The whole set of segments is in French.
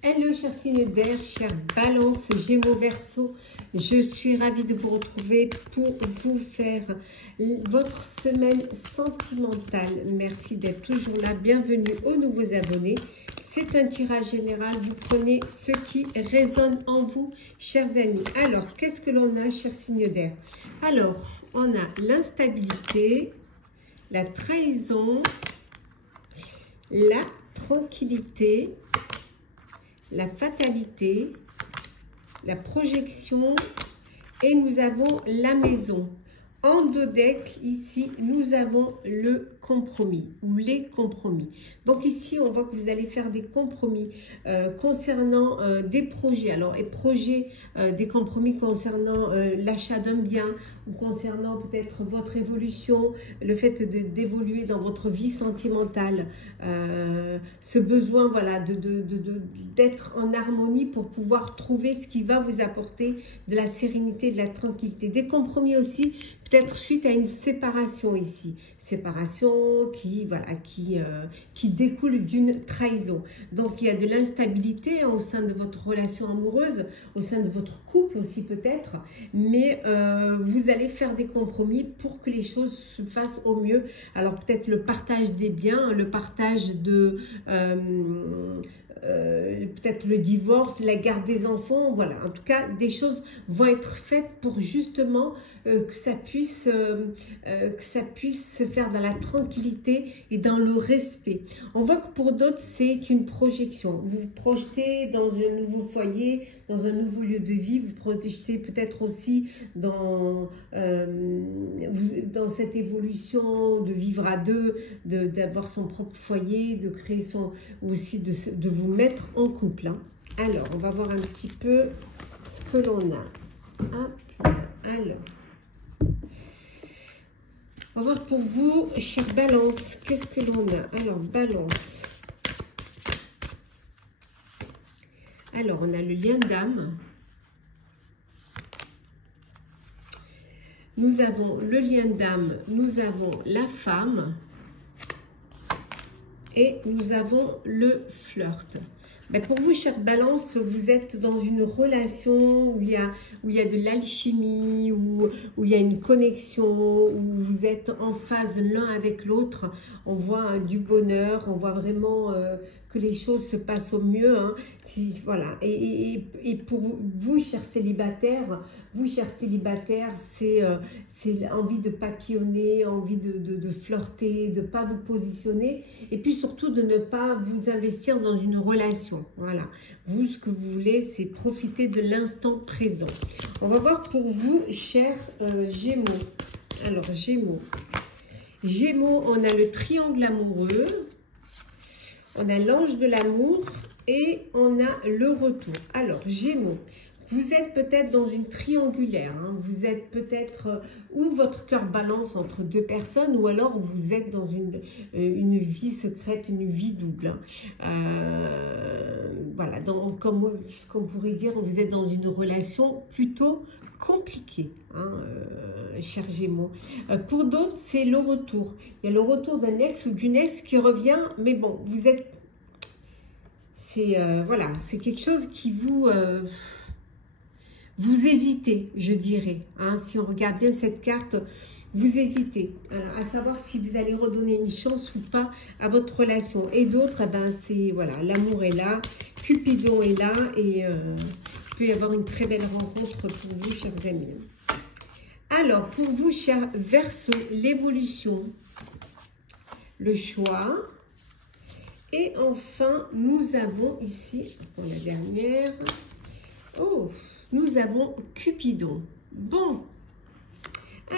Hello chers signes d'air, chers Balance, Gémeaux, Verseau, je suis ravie de vous retrouver pour vous faire votre semaine sentimentale. Merci d'être toujours là, bienvenue aux nouveaux abonnés. C'est un tirage général, vous prenez ce qui résonne en vous, chers amis. Alors, qu'est-ce que l'on a, chers signes d'air? Alors, on a l'instabilité, la trahison, la tranquillité, la fatalité, la projection et nous avons la maison. En dos deck, ici, nous avons le compromis ou les compromis. Donc ici, on voit que vous allez faire des compromis concernant des projets. Alors, et projets, des compromis concernant l'achat d'un bien ou concernant peut-être votre évolution, le fait d'évoluer dans votre vie sentimentale, ce besoin voilà, d'être en harmonie pour pouvoir trouver ce qui va vous apporter de la sérénité, de la tranquillité. Des compromis aussi, peut-être suite à une séparation ici. Séparation qui découle d'une trahison. Donc, il y a de l'instabilité au sein de votre relation amoureuse, au sein de votre couple aussi peut-être, mais vous allez faire des compromis pour que les choses se fassent au mieux. Alors, peut-être le partage des biens, le partage de... peut-être le divorce, la garde des enfants, voilà. En tout cas, des choses vont être faites pour justement que ça puisse se faire dans la tranquillité et dans le respect. On voit que pour d'autres, c'est une projection. Vous vous projetez dans un nouveau foyer, dans un nouveau lieu de vie. Vous projetez peut-être aussi dans cette évolution de vivre à deux, d'avoir son propre foyer, de créer son... aussi de vous mettre en couple. Hein. Alors, on va voir un petit peu ce que l'on a. Hop, alors... On va voir pour vous, chère Balance, qu'est-ce que l'on a? Alors, Balance. Alors, on a le lien d'âme. Nous avons le lien d'âme, nous avons la femme. Et nous avons le flirt. Ben pour vous, chère Balance, vous êtes dans une relation où il y a de l'alchimie, où il y a une connexion, où vous êtes en phase l'un avec l'autre. On voit du bonheur, on voit vraiment que les choses se passent au mieux. Hein. Voilà. Et pour vous, chers célibataires, c'est envie de papillonner, envie de flirter, de ne pas vous positionner et puis surtout de ne pas vous investir dans une relation. Voilà. Vous, ce que vous voulez, c'est profiter de l'instant présent. On va voir pour vous, chers Gémeaux. Alors, Gémeaux. Gémeaux, on a le triangle amoureux, on a l'ange de l'amour et on a le retour. Alors, Gémeaux. Vous êtes peut-être dans une triangulaire, hein. Vous êtes peut-être où votre cœur balance entre deux personnes ou alors vous êtes dans une vie secrète, une vie double. Voilà, comme ce qu'on pourrait dire, vous êtes dans une relation plutôt compliquée, hein, chers Gémeaux. Pour d'autres, c'est le retour. Il y a le retour d'un ex ou d'une ex qui revient, mais bon, vous êtes... voilà, c'est quelque chose qui vous... vous hésitez, je dirais. Hein, si on regarde bien cette carte, vous hésitez. Alors, à savoir si vous allez redonner une chance ou pas à votre relation. Et d'autres, eh ben, c'est, voilà, l'amour est là, Cupidon est là, et il peut y avoir une très belle rencontre pour vous, chers amis. Alors, pour vous, chers Verseaux, l'évolution, le choix. Et enfin, nous avons ici, pour la dernière, oh, nous avons Cupidon. Bon,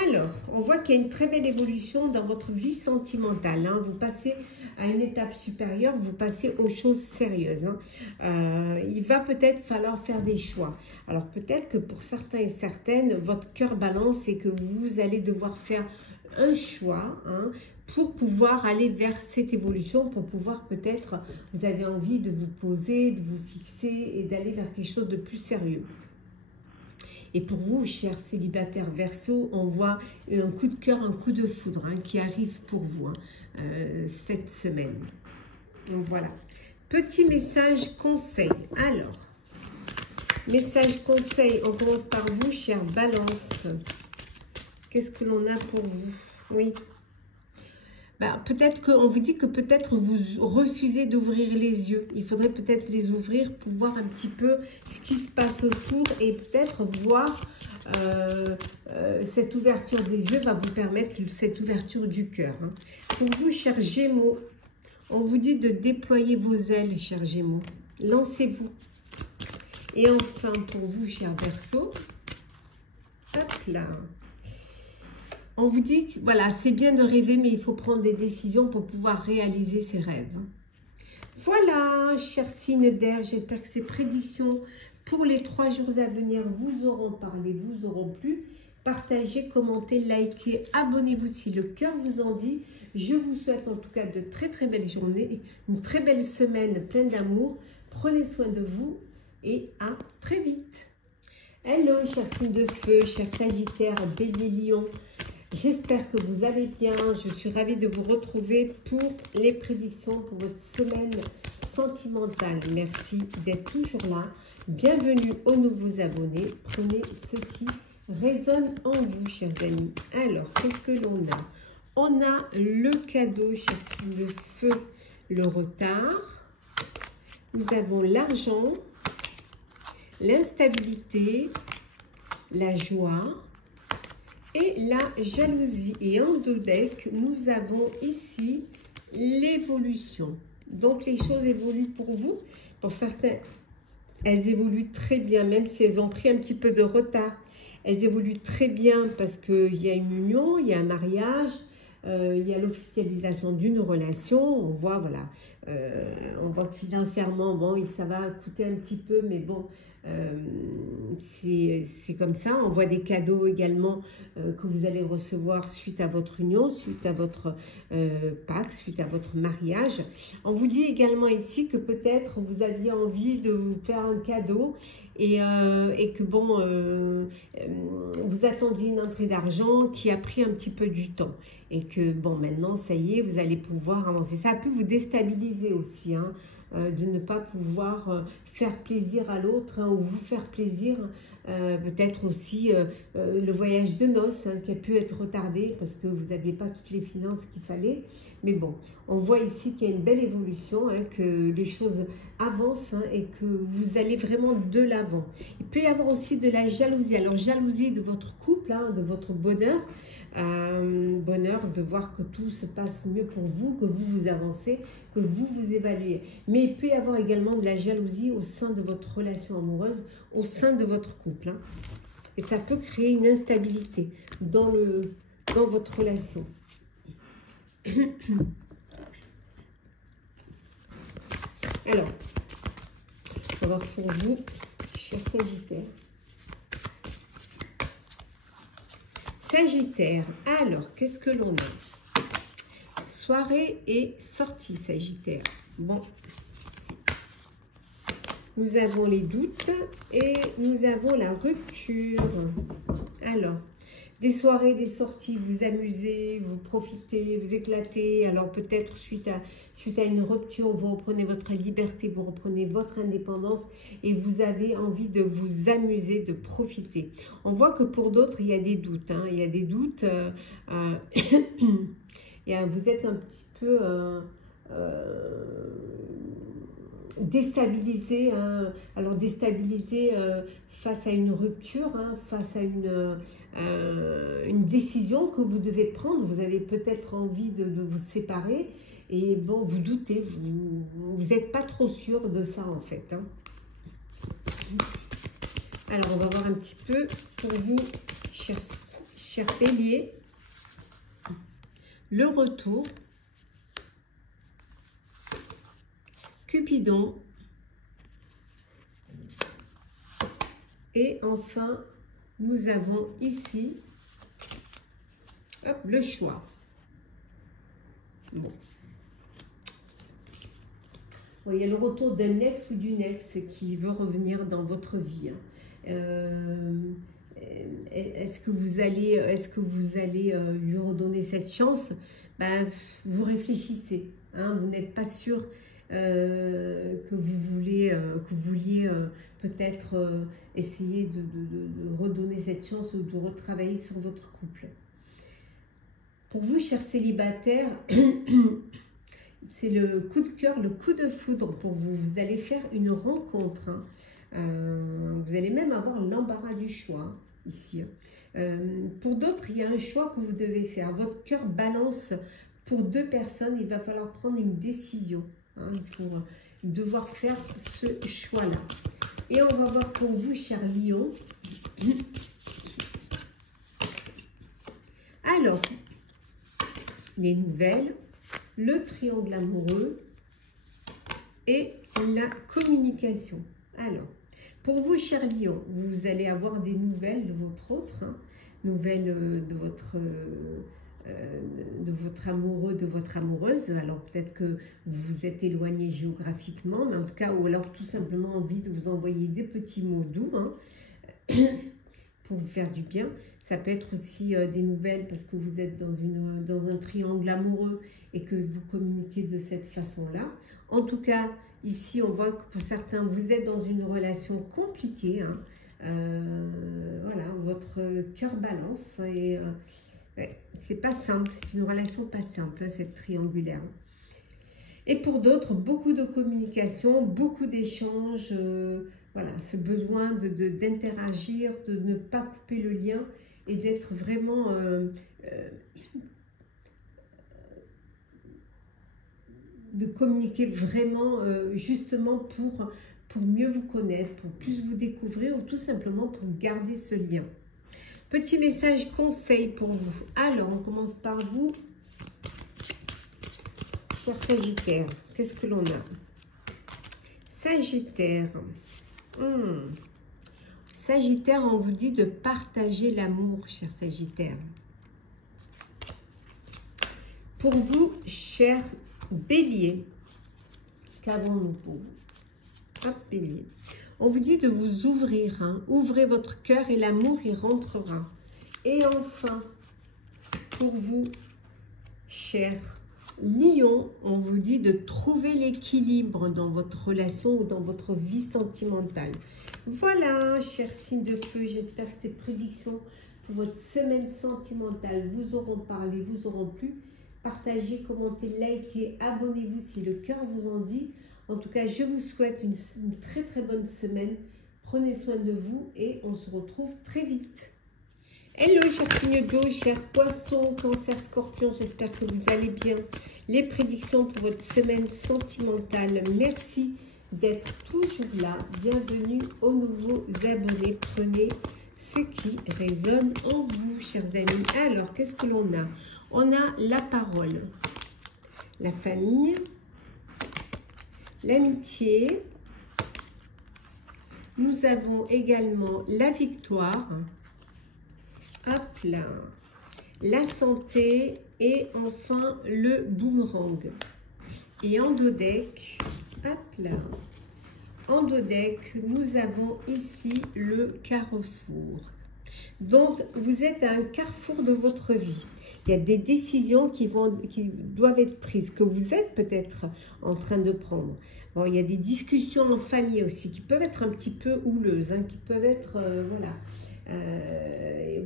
alors, on voit qu'il y a une très belle évolution dans votre vie sentimentale. Hein. Vous passez à une étape supérieure, vous passez aux choses sérieuses. Hein. Il va peut-être falloir faire des choix. Alors, peut-être que pour certains et certaines, votre cœur balance et que vous allez devoir faire un choix, hein, pour pouvoir aller vers cette évolution, pour pouvoir peut-être, vous avez envie de vous poser, de vous fixer et d'aller vers quelque chose de plus sérieux. Et pour vous, chers célibataires Verseaux, on voit un coup de cœur, un coup de foudre, hein, qui arrive pour vous, hein, cette semaine. Donc voilà. Petit message conseil. Alors, message conseil, on commence par vous, chère Balance. Qu'est-ce que l'on a pour vous? Oui. Ben, peut-être qu'on vous dit que peut-être vous refusez d'ouvrir les yeux. Il faudrait peut-être les ouvrir pour voir un petit peu ce qui se passe autour et peut-être voir cette ouverture des yeux va vous permettre cette ouverture du cœur. Hein. Pour vous, chers Gémeaux, on vous dit de déployer vos ailes, chers Gémeaux. Lancez-vous. Et enfin, pour vous, chers Verseaux, hop là. On vous dit que voilà, c'est bien de rêver, mais il faut prendre des décisions pour pouvoir réaliser ses rêves. Voilà, chers signes d'air, j'espère que ces prédictions pour les 3 jours à venir vous auront parlé, vous auront plu. Partagez, commentez, likez, abonnez-vous si le cœur vous en dit. Je vous souhaite en tout cas de très très belles journées, une très belle semaine pleine d'amour. Prenez soin de vous et à très vite. Hello, chers signes de feu, chers Sagittaires, Bélier, Lion. J'espère que vous allez bien. Je suis ravie de vous retrouver pour les prédictions pour votre semaine sentimentale. Merci d'être toujours là. Bienvenue aux nouveaux abonnés. Prenez ce qui résonne en vous, chers amis. Alors, qu'est-ce que l'on a? On a le cadeau, chers signes de feu, le retard. Nous avons l'argent, l'instabilité, la joie et la jalousie. Et en dos deck, nous avons ici l'évolution. Donc, les choses évoluent pour vous. Pour certains, elles évoluent très bien, même si elles ont pris un petit peu de retard. Elles évoluent très bien parce qu'il y a une union, il y a un mariage, il y a l'officialisation d'une relation. On voit, voilà, on voit que financièrement, bon, ça va coûter un petit peu, mais bon, c'est comme ça. On voit des cadeaux également que vous allez recevoir suite à votre union, suite à votre Pâques, suite à votre mariage. On vous dit également ici que peut-être vous aviez envie de vous faire un cadeau et que bon, vous attendiez une entrée d'argent qui a pris un petit peu du temps et que bon, maintenant ça y est, vous allez pouvoir avancer. Ça peut vous déstabiliser aussi, hein, de ne pas pouvoir faire plaisir à l'autre, hein, ou vous faire plaisir. Peut-être aussi le voyage de noces, hein, qui a pu être retardé parce que vous n'aviez pas toutes les finances qu'il fallait. Mais bon, on voit ici qu'il y a une belle évolution, hein, que les choses avancent, hein, et que vous allez vraiment de l'avant. Il peut y avoir aussi de la jalousie. Alors, jalousie de votre couple, hein, de votre bonheur. Bonheur de voir que tout se passe mieux pour vous, que vous vous avancez, que vous vous évaluez. Mais il peut y avoir également de la jalousie au sein de votre relation amoureuse, au sein de votre couple, hein. Et ça peut créer une instabilité dans votre relation. Alors, on va voir pour vous, chers Sagittaires. Sagittaire, alors, qu'est-ce que l'on a? Soirée et sortie, Sagittaire. Bon. Nous avons les doutes et nous avons la rupture. Alors, des soirées, des sorties, vous amusez, vous profitez, vous éclatez. Alors, peut-être suite à une rupture, vous reprenez votre liberté, vous reprenez votre indépendance et vous avez envie de vous amuser, de profiter. On voit que pour d'autres, il y a des doutes, hein. Il y a des doutes. Et vous êtes un petit peu déstabilisé, hein. Alors déstabilisé face à une rupture, hein, face à une décision que vous devez prendre. Vous avez peut-être envie de vous séparer et bon, vous doutez, vous n'êtes pas trop sûr de ça en fait, hein. Alors on va voir un petit peu pour vous, chers béliers, le retour, Cupidon, et enfin nous avons ici, hop, le choix. Bon. Bon, il y a le retour d'un ex ou d'une ex qui veut revenir dans votre vie, hein. Est-ce que vous allez lui redonner cette chance? Ben, vous réfléchissez, hein, vous n'êtes pas sûr. que vous vouliez peut-être essayer de redonner cette chance ou de retravailler sur votre couple. Pour vous, chers célibataires, c'est le coup de cœur, le coup de foudre pour vous. Vous allez faire une rencontre. Hein. Vous allez même avoir l'embarras du choix, hein, ici. Pour d'autres, il y a un choix que vous devez faire. Votre cœur balance pour 2 personnes. Il va falloir prendre une décision, hein, pour devoir faire ce choix-là. Et on va voir pour vous, cher Lion. Alors, les nouvelles, le triangle amoureux et la communication. Alors, pour vous, cher Lion, vous allez avoir des nouvelles de votre autre, hein, nouvelles de votre amoureux, de votre amoureuse. Alors, peut-être que vous vous êtes éloigné géographiquement, mais en tout cas, ou alors tout simplement envie de vous envoyer des petits mots doux, hein, pour vous faire du bien. Ça peut être aussi des nouvelles parce que vous êtes dans un triangle amoureux et que vous communiquez de cette façon-là. En tout cas, ici, on voit que pour certains, vous êtes dans une relation compliquée. Hein. Voilà, votre cœur balance. Et ouais, c'est pas simple, c'est une relation pas simple, cette triangulaire. Et pour d'autres, beaucoup de communication, beaucoup d'échanges. Voilà, ce besoin d'interagir, de ne pas couper le lien et d'être vraiment de communiquer vraiment justement pour mieux vous connaître, pour plus vous découvrir ou tout simplement pour garder ce lien. Petit message conseil pour vous. Alors, on commence par vous, cher Sagittaire. Qu'est-ce que l'on a? Sagittaire. Sagittaire, on vous dit de partager l'amour, cher Sagittaire. Pour vous, cher Bélier, qu'avons-nous pour vous? Hop, Bélier. On vous dit de vous ouvrir, hein. Ouvrez votre cœur et l'amour y rentrera. Et enfin, pour vous, cher Lion, on vous dit de trouver l'équilibre dans votre relation ou dans votre vie sentimentale. Voilà, cher signe de feu, j'espère que ces prédictions pour votre semaine sentimentale vous auront parlé, vous auront plu. Partagez, commentez, likez, abonnez-vous si le cœur vous en dit. En tout cas, je vous souhaite une très très bonne semaine. Prenez soin de vous et on se retrouve très vite. Hello, chers signes d'eau, chers poissons, cancer, scorpion, j'espère que vous allez bien. Les prédictions pour votre semaine sentimentale. Merci d'être toujours là. Bienvenue aux nouveaux abonnés. Prenez ce qui résonne en vous, chers amis. Alors, qu'est-ce que l'on a? On a la parole, la famille, l'amitié. Nous avons également la victoire. Hop là. La santé et enfin le boomerang. Et en dos deck, hop là. En dos deck, nous avons ici le carrefour. Donc, vous êtes à un carrefour de votre vie. Il y a des décisions qui doivent être prises, que vous êtes peut-être en train de prendre. Bon, il y a des discussions en famille aussi qui peuvent être un petit peu houleuses, hein, qui peuvent être, voilà.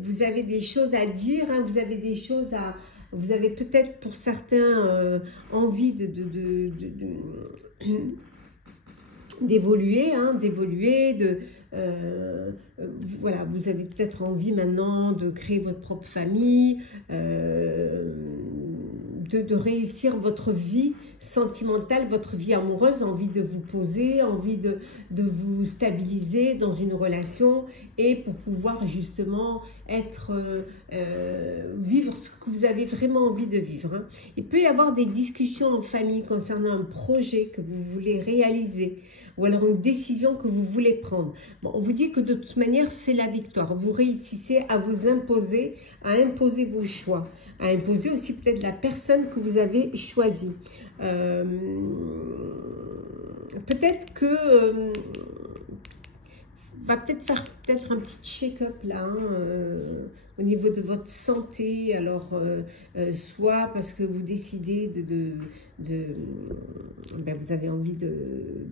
Vous avez des choses à dire, hein, vous avez des choses à... Vous avez peut-être pour certains envie d'évoluer, hein, voilà, vous avez peut-être envie maintenant de créer votre propre famille, de réussir votre vie sentimentale, votre vie amoureuse, envie de vous poser, envie de vous stabiliser dans une relation et pour pouvoir justement vivre ce que vous avez vraiment envie de vivre. Hein. Il peut y avoir des discussions en famille concernant un projet que vous voulez réaliser ou alors une décision que vous voulez prendre. Bon, on vous dit que de toute manière, c'est la victoire. Vous réussissez à vous imposer, à imposer vos choix, à imposer aussi peut-être la personne que vous avez choisie. Peut-être que va peut-être faire un petit check-up là, hein, au niveau de votre santé. Alors, soit parce que vous décidez ben, vous avez envie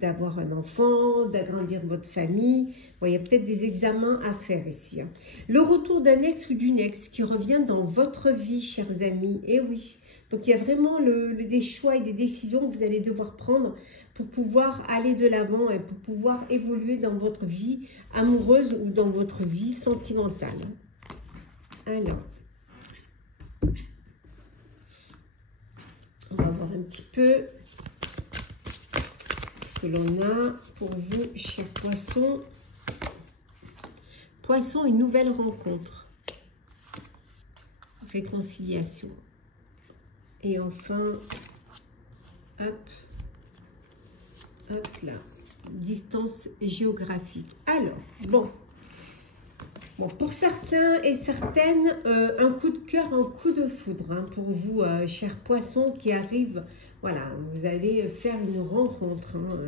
d'avoir un enfant, d'agrandir votre famille. Bon, il y a peut-être des examens à faire ici. Hein. Le retour d'un ex ou d'une ex qui revient dans votre vie, chers amis. Eh oui. Donc, il y a vraiment des choix et des décisions que vous allez devoir prendre pour pouvoir aller de l'avant et pour pouvoir évoluer dans votre vie amoureuse ou dans votre vie sentimentale. Alors, on va voir un petit peu ce que l'on a pour vous, chers poissons. Poisson, une nouvelle rencontre. Réconciliation. Et enfin, hop. Hop là, distance géographique. Alors, bon, pour certains et certaines, un coup de cœur, un coup de foudre hein, pour vous, chers poissons qui arrivent. Voilà, vous allez faire une rencontre hein,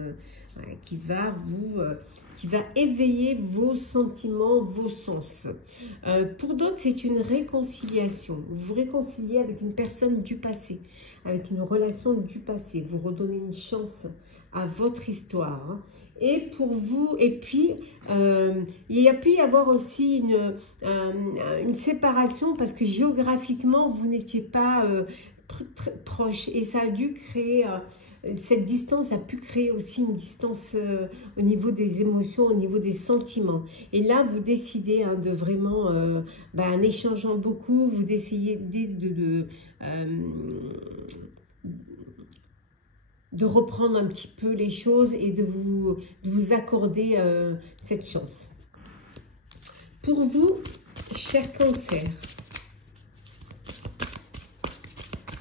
qui va éveiller vos sentiments, vos sens. Pour d'autres, c'est une réconciliation. Vous vous réconciliez avec une personne du passé, avec une relation du passé. Vous redonnez une chance à votre histoire. Hein. Et pour vous, et puis, il a pu y avoir aussi une séparation parce que géographiquement, vous n'étiez pas très proche. Et ça a dû créer, cette distance a pu créer aussi une distance au niveau des émotions, au niveau des sentiments. Et là, vous décidez hein, de vraiment, en échangeant beaucoup, vous décidez de reprendre un petit peu les choses et de vous accorder cette chance. Pour vous, chers cancers,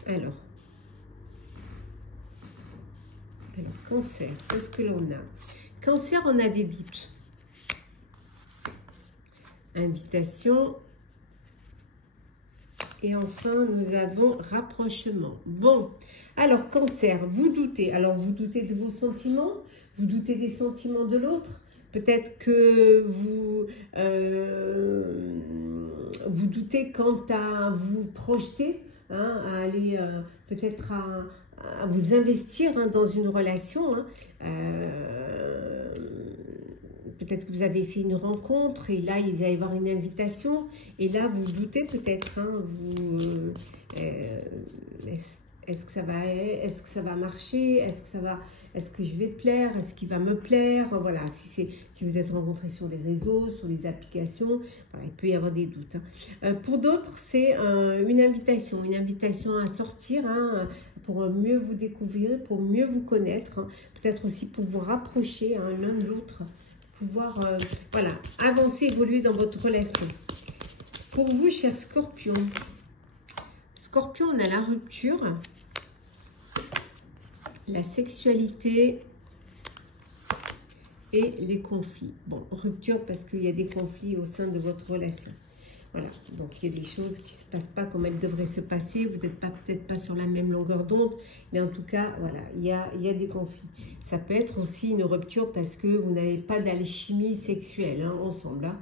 alors cancer, qu'est-ce que l'on a? Cancer, on a des doutes. Invitation. Et enfin, nous avons rapprochement. Bon, alors cancer, vous doutez. Alors, vous doutez de vos sentiments, vous doutez des sentiments de l'autre. Peut-être que vous doutez quant à vous projeter, hein, à aller peut-être à vous investir hein, dans une relation. Hein. Peut-être que vous avez fait une rencontre et là, il va y avoir une invitation. Et là, vous doutez peut-être. Hein, est-ce que ça va marcher? Est-ce que je vais plaire? Est-ce qu'il va me plaire? Voilà, si vous êtes rencontrés sur les réseaux, sur les applications, voilà, il peut y avoir des doutes. Hein. Pour d'autres, c'est une invitation à sortir hein, pour mieux vous découvrir, pour mieux vous connaître. Hein, peut-être aussi pour vous rapprocher hein, l'un de l'autre. Pouvoir voilà, avancer, évoluer dans votre relation. Pour vous, chers scorpions, Scorpion, on a la rupture, la sexualité et les conflits. Bon, rupture parce qu'il y a des conflits au sein de votre relation. Voilà, donc il y a des choses qui ne se passent pas comme elles devraient se passer. Vous n'êtes peut-être pas sur la même longueur d'onde, mais en tout cas, voilà, il y a des conflits. Ça peut être aussi une rupture parce que vous n'avez pas d'alchimie sexuelle hein, ensemble, hein,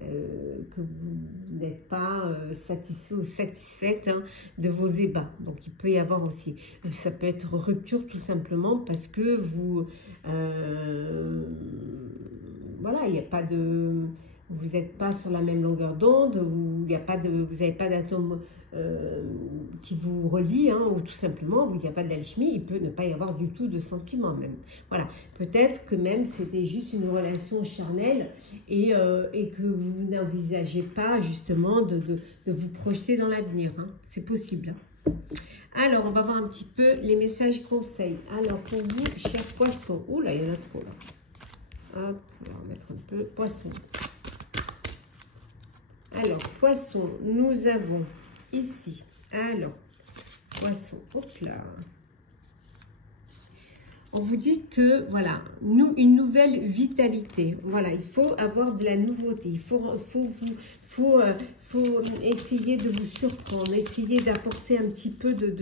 que vous n'êtes pas satisfait ou satisfaite hein, de vos ébats. Donc il peut y avoir aussi, ça peut être rupture tout simplement parce que vous, voilà, il n'y a pas de... Vous n'êtes pas sur la même longueur d'onde, vous n'avez pas d'atome qui vous relie, hein, ou tout simplement, il n'y a pas d'alchimie, il peut ne pas y avoir du tout de sentiment même. Voilà, peut-être que même c'était juste une relation charnelle et que vous n'envisagez pas justement de vous projeter dans l'avenir. Hein. C'est possible. Hein. Alors, on va voir un petit peu les messages conseils. Alors, pour vous, chers poissons, oh là, il y en a trop là. Hop, on va remettre un peu poisson. Alors, poisson, nous avons ici, alors, poisson, hop là. On vous dit que, voilà, une nouvelle vitalité. Voilà, il faut avoir de la nouveauté. Il faut essayer de vous surprendre, essayer d'apporter un petit peu de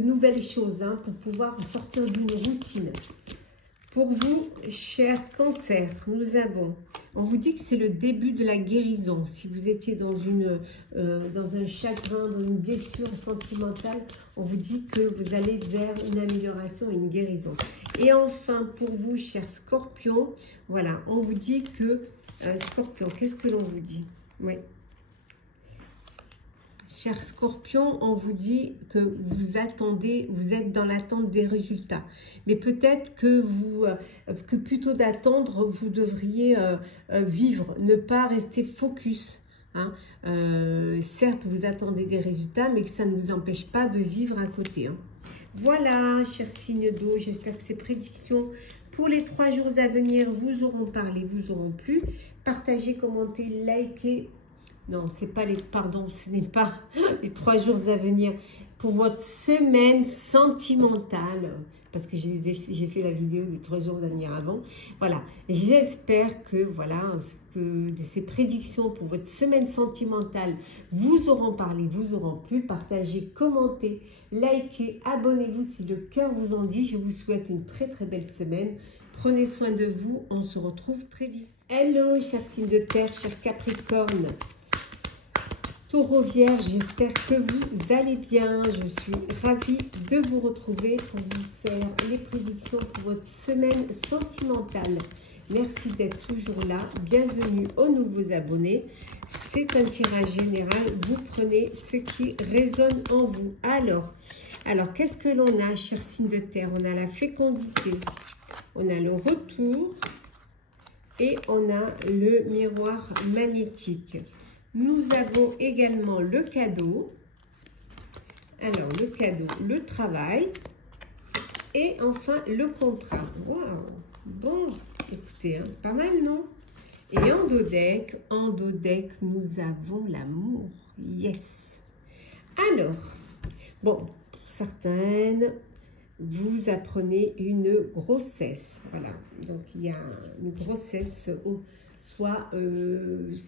nouvelles choses hein, pour pouvoir sortir d'une routine. Pour vous, cher Cancer, nous avons, on vous dit que c'est le début de la guérison. Si vous étiez dans un chagrin, dans une blessure sentimentale, on vous dit que vous allez vers une amélioration et une guérison. Et enfin, pour vous, cher Scorpion, voilà, on vous dit que, Scorpion, qu'est-ce que l'on vous dit? Oui. Cher Scorpion, on vous dit que vous attendez, vous êtes dans l'attente des résultats. Mais peut-être que plutôt d'attendre, vous devriez vivre, ne pas rester focus. Hein. Certes, vous attendez des résultats, mais que ça ne vous empêche pas de vivre à côté. Hein. Voilà, chers signes d'eau, j'espère que ces prédictions pour les 3 jours à venir vous auront parlé, vous auront plu. Partagez, commentez, likez. Non, c'est pas les, pardon, ce n'est pas les 3 jours à venir pour votre semaine sentimentale, parce que j'ai fait la vidéo des 3 jours à venir avant. Voilà, j'espère que voilà, que ces prédictions pour votre semaine sentimentale vous auront parlé, vous auront plu. Partagez, commentez, likez, abonnez-vous si le cœur vous en dit. Je vous souhaite une très très belle semaine. Prenez soin de vous, on se retrouve très vite. Hello, chers signes de terre, chers Capricorne. Taureau, Vierge, j'espère que vous allez bien. Je suis ravie de vous retrouver pour vous faire les prédictions pour votre semaine sentimentale. Merci d'être toujours là. Bienvenue aux nouveaux abonnés. C'est un tirage général. Vous prenez ce qui résonne en vous. Alors qu'est-ce que l'on a, chers signes de terre? On a la fécondité, on a le retour et on a le miroir magnétique. Nous avons également le cadeau. Alors, le cadeau, le travail. Et enfin, le contrat. Waouh! Bon, écoutez, hein, pas mal, non? Et en dos deck, nous avons l'amour. Yes! Alors, bon, pour certaines, vous apprenez une grossesse. Voilà, donc il y a une grossesse soit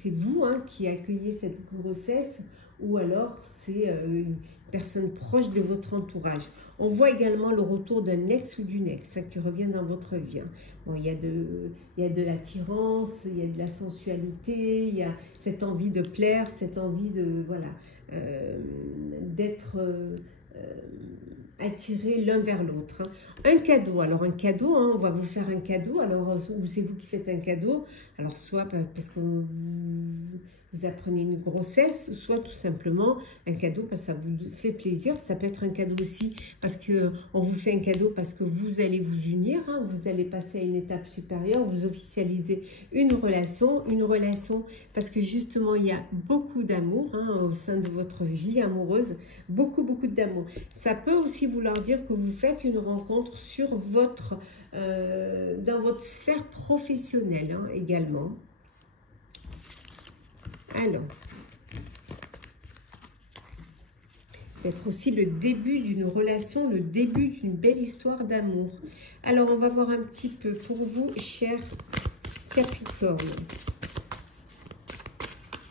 c'est vous hein, qui accueillez cette grossesse, ou alors c'est une personne proche de votre entourage. On voit également le retour d'un ex ou d'une ex qui revient dans votre vie. Hein. Bon, il y a de l'attirance, il y a de la sensualité, il y a cette envie de plaire, cette envie de voilà d'être attirés l'un vers l'autre. Hein. Un cadeau, alors un cadeau, hein, on va vous faire un cadeau, alors ou c'est vous qui faites un cadeau, alors soit parce que vous apprenez une grossesse, soit tout simplement un cadeau parce que ça vous fait plaisir. Ça peut être un cadeau aussi parce qu'on vous fait un cadeau parce que vous allez vous unir, hein, vous allez passer à une étape supérieure, vous officialisez une relation parce que justement il y a beaucoup d'amour hein, au sein de votre vie amoureuse, beaucoup d'amour. Ça peut aussi vouloir dire que vous faites une rencontre sur votre, dans votre sphère professionnelle hein, également. Alors, peut-être aussi le début d'une relation, le début d'une belle histoire d'amour. Alors, on va voir un petit peu pour vous, chers Capricorne.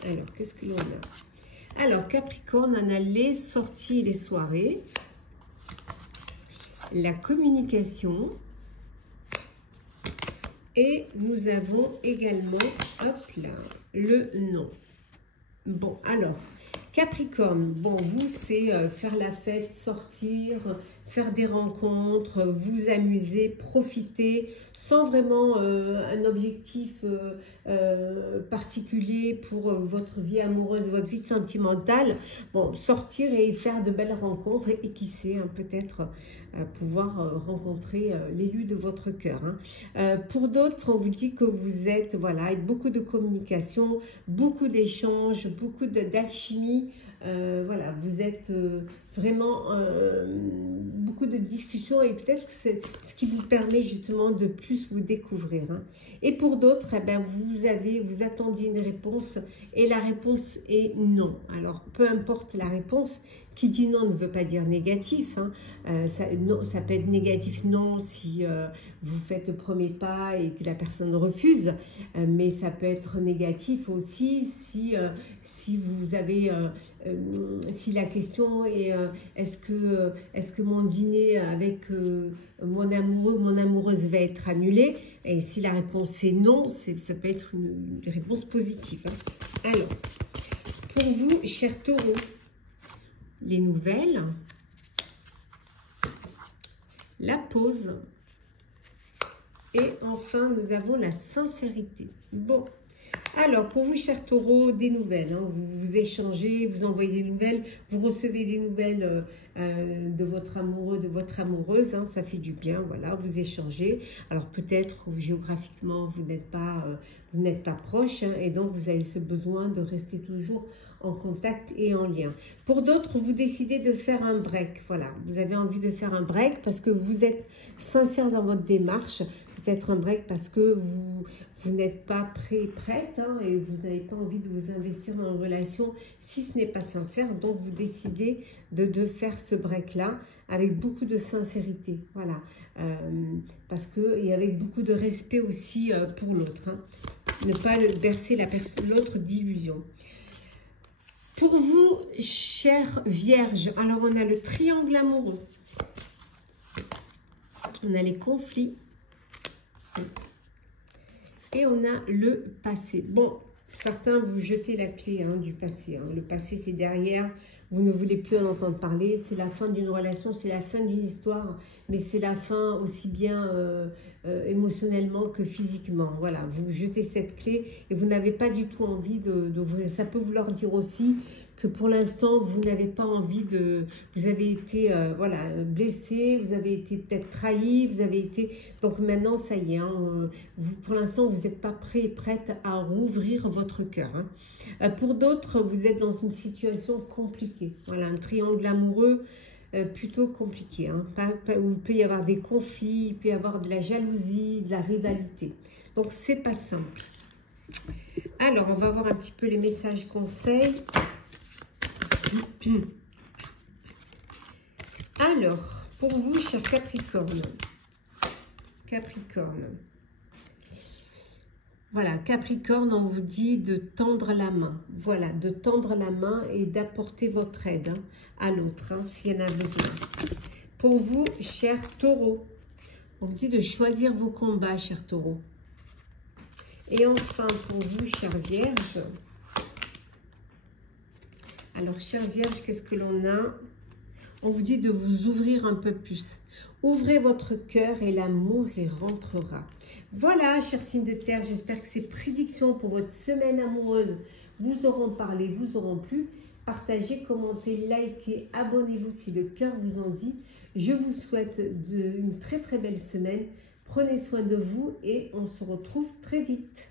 Alors, qu'est-ce que l'on a? Alors, Capricorne, on a les sorties, les soirées, la communication, et nous avons également, hop là, le nom. Bon, alors, Capricorne, bon, vous, c'est faire la fête, sortir, faire des rencontres, vous amuser, profiter, sans vraiment un objectif particulier pour votre vie amoureuse, votre vie sentimentale. Bon, sortir et faire de belles rencontres et qui sait, hein, peut-être pouvoir rencontrer l'élu de votre cœur. Hein. Pour d'autres, on vous dit que vous êtes, voilà, avec beaucoup de communication, beaucoup d'échanges, beaucoup d'alchimie. Voilà, vous êtes vraiment beaucoup de discussions et peut-être que c'est ce qui vous permet justement de plus vous découvrir. Hein. Et pour d'autres, eh ben, vous attendiez une réponse et la réponse est non. Alors, peu importe la réponse, Qui dit non ne veut pas dire négatif. Hein. Non, ça peut être négatif non si vous faites le premier pas et que la personne refuse. Mais ça peut être négatif aussi si vous avez... si la question est est-ce que mon dîner avec mon amoureux ou mon amoureuse va être annulé? Et si la réponse est non, ça peut être une réponse positive. Hein. Alors, pour vous, chers taureaux, les nouvelles, la pause, et enfin, nous avons la sincérité. Bon, alors, pour vous, chers taureaux, des nouvelles. Hein, vous échangez, vous envoyez des nouvelles, vous recevez des nouvelles de votre amoureux, de votre amoureuse. Hein, ça fait du bien, voilà, vous échangez. Alors, peut-être, géographiquement, vous n'êtes pas proche, hein, et donc, vous avez ce besoin de rester toujours en contact et en lien. Pour d'autres, vous décidez de faire un break. Voilà, vous avez envie de faire un break parce que vous êtes sincère dans votre démarche. Peut-être un break parce que vous n'êtes pas prête hein, et vous n'avez pas envie de vous investir dans une relation si ce n'est pas sincère. Donc, vous décidez de faire ce break-là avec beaucoup de sincérité. Voilà. Parce que, et avec beaucoup de respect aussi pour l'autre. Hein. Ne pas bercer l'autre d'illusions. Pour vous, chères vierges, alors on a le triangle amoureux. On a les conflits. Et on a le passé. Bon, certains vous jetez la clé hein, du passé. Hein. Le passé, c'est derrière. Vous ne voulez plus en entendre parler. C'est la fin d'une relation, c'est la fin d'une histoire. Mais c'est la fin aussi bien émotionnellement que physiquement. Voilà, vous jetez cette clé et vous n'avez pas du tout envie d'ouvrir. Ça peut vouloir dire aussi que pour l'instant, vous n'avez pas envie de... Vous avez été voilà, blessé, vous avez été peut-être trahi, vous avez été... Donc maintenant, ça y est, hein, pour l'instant, vous n'êtes pas prêt et prête à rouvrir votre cœur. Hein. Pour d'autres, vous êtes dans une situation compliquée. Voilà, un triangle amoureux plutôt compliqué. Hein. Où il peut y avoir des conflits, il peut y avoir de la jalousie, de la rivalité. Donc, c'est pas simple. Alors, on va voir un petit peu les messages conseils. Alors, pour vous, chers Capricorne. Voilà, Capricorne, on vous dit de tendre la main. Voilà, de tendre la main et d'apporter votre aide hein, à l'autre, hein, s'il y en a besoin. Pour vous, chers Taureaux, on vous dit de choisir vos combats, chers Taureaux. Et enfin, pour vous, chers Vierges. Alors, chers Vierges, qu'est-ce que l'on a? On vous dit de vous ouvrir un peu plus. Ouvrez votre cœur et l'amour y rentrera. Voilà, chers signes de terre, j'espère que ces prédictions pour votre semaine amoureuse vous auront parlé, vous auront plu. Partagez, commentez, likez, abonnez-vous si le cœur vous en dit. Je vous souhaite une très très belle semaine. Prenez soin de vous et on se retrouve très vite.